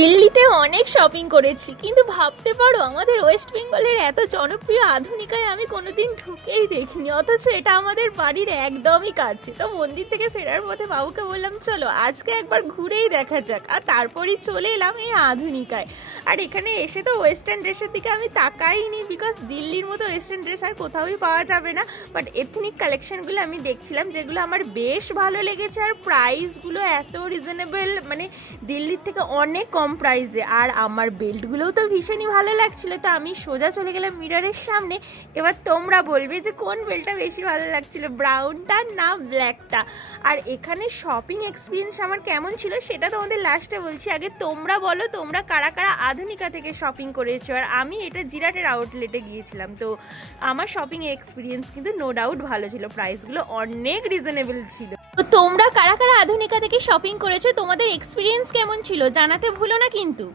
দিল্লিতে অনেক শপিং করেছি, কিন্তু ভাবতে পারো আমাদের ওয়েস্ট বেঙ্গলের এত জনপ্রিয় আধুনিকায় আমি কোনোদিন ঢুকেই দেখিনি, অথচ এটা আমাদের বাড়ির একদমই কাছে। তো মন্দির থেকে ফেরার পথে বাবুকে বললাম চলো আজকে একবার ঘুরেই দেখা যাক, আর তারপরই চলে এলাম এই আধুনিকায়। আর এখানে এসে তো ওয়েস্টার্ন ড্রেসের দিকে আমি তাকাইনি, বিকজ দিল্লির মতো ওয়েস্টার্ন ড্রেস আর কোথাওই পাওয়া যাবে না। বাট এথনিক কালেকশনগুলো আমি দেখছিলাম, যেগুলো আমার বেশ ভালো লেগেছে, আর প্রাইসগুলো এত রিজনেবল, মানে দিল্লির থেকে অনেক কম প্রাইসে। আর আমার বেল্টগুলোও তো ভীষণই ভালো লাগছিল, তো আমি সোজা চলে গেলাম মিররের সামনে। এবার তোমরা বলবে যে কোন বেল্টটা বেশি ভালো লাগছিল, ব্রাউনটা না ব্ল্যাকটা। আর এখানে শপিং এক্সপিরিয়েন্স আমার কেমন ছিল সেটা তোমাদের লাস্টে বলছি। আগে তোমরা বলো তোমরা কারা কারা আধুনিকা থেকে শপিং করেছো। আর আমি এটা জিরাটের আউটলেটে গিয়েছিলাম, তো আমার শপিং এক্সপিরিয়েন্স কিন্তু নো ডাউট ভালো ছিল, প্রাইসগুলো অনেক রিজনেবল ছিল। তো তোমরা কারা কারা আধুনিকা থেকে শপিং করেছো, তোমাদের এক্সপিরিয়েন্স কেমন ছিল জানাতে ভুলো না কিন্তু।